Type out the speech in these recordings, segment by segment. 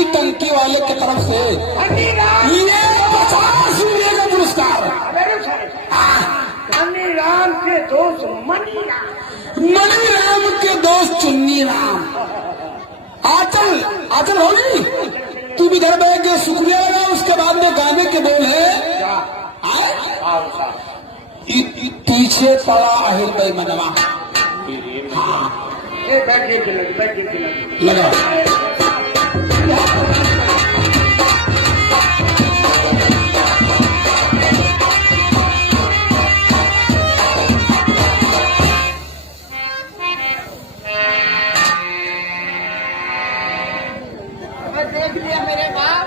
पानी टंकी वाले की तरफ से ये 50 रुपये का पुरस्कार। राम के दोस्त मनी राम के दोस्त चुन्नी राम। आचल आचल होली, तू भी घर बैठ के शुक्रिया लगा। उसके बाद में गाने के बोल है पीछे पड़ा अहिल भाई मनवा। हाँ लगा देख लिया मेरे बाप।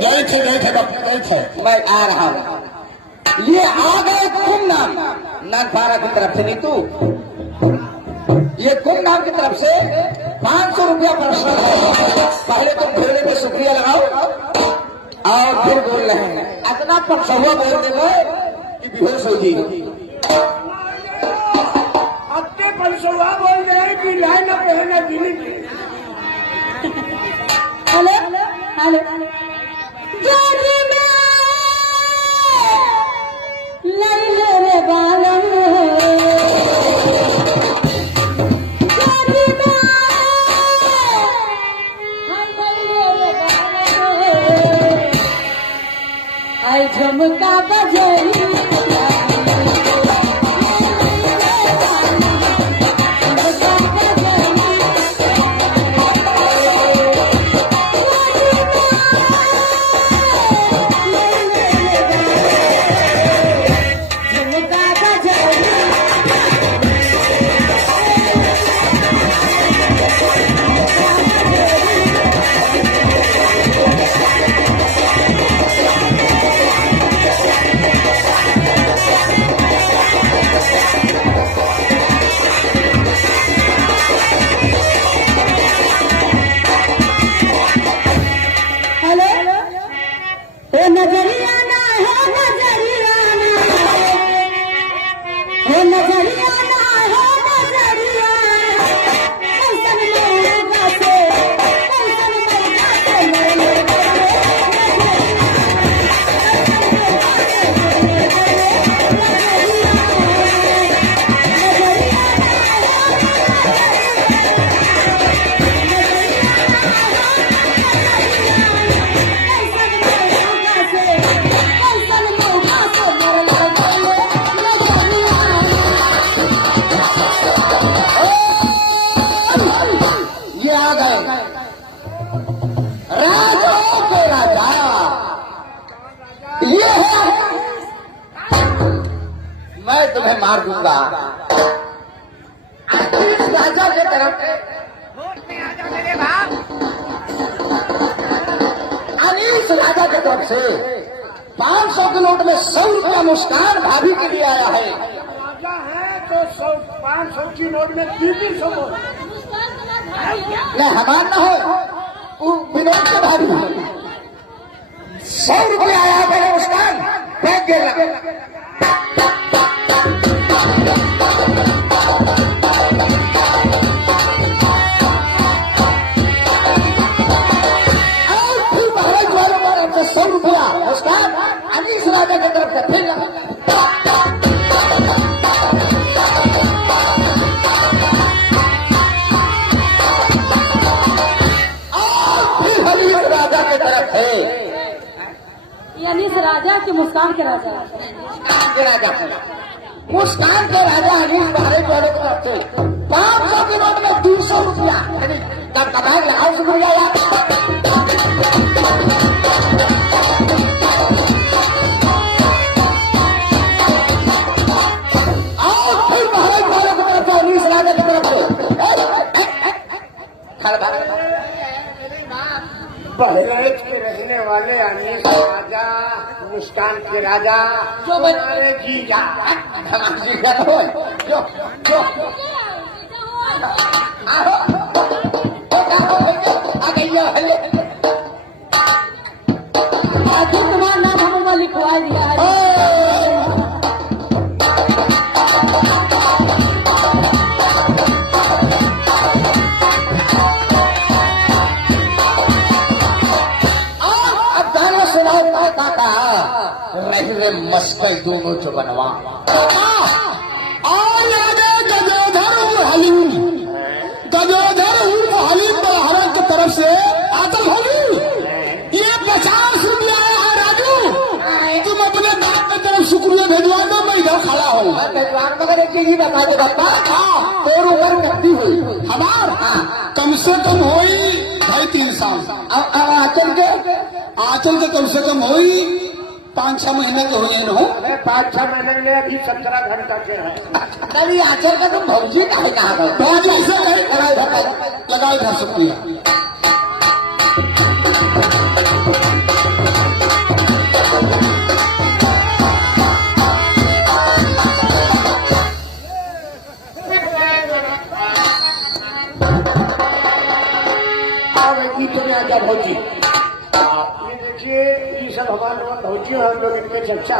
गए थे मैं आ रहा हूँ। ये आ गए गुमनाम नागपारा की तरफ से। नीतू, ये गुमनाम की तरफ से 500 रुपया पुरस्कार है। पहले तुम भेड़े में शुक्रिया लगाओ और फिर बोल रहे हैं। इतना पक्षवा बोल देगा कि बेहोश हो जाएगी। अपने पक्षवा बोल रहे कि लाइन न पहना दिल्ली। हेलो हेलो रे बालम आई झुमका बजोरी मैं तुम्हें मार दूंगा। राजा के तरफ अनीस राजा के तरफ से 500 के नोट में 100 रुपया मुस्कान भाभी के लिए आया है। राजा है तो 500 की नोट में 300 नहीं हमार ना हो विनोद के भाभी 100 रुपया आया मेरे मुस्कान फेंक गया। अनीस राजा की तरफ से फिर अनीस राजा की तरफ है। अनीस राजा की मुस्कान के राजा मुस्कान के राजा अनीस भारत वाले की तरफ से 500 के नोट में 200 रुपया तब कबाड़ लगाओ शुक्रिया यार। बहराइच के रहने वाले अनीस राजा मुस्कान के राजा जो बने जीजा जीजा तो जो जो आ गई है। तुम्हारा नाम हमें लिखवा दिया है। के मस्कल दोनों जो बनवा और आगे गजोधर और हलीम, गजोधर और हलीम बहारा की तरफ से आतल होगी। ये 50 रुपया आया है राजू, तुम अपने बाप की तरफ शुक्रिया भेजवा दो, मैं इधर खड़ा हूँ। भगवान मगर एक चीज बता दो बापा, और ऊपर गलती हुई हमार कम से कम होई 2.5-3 साल, आंचल के कम से कम होई 5-6 महीने के हो जाए हो। 5-6 महीने में अभी 17 घंटा के है। कभी आंचल का तुम भौजी का है कहा भौजी ऐसे लगाए धर शुक्रिया। भौजी ये देखिए, ये सब हमारे भौजी हम लोग इनके चर्चा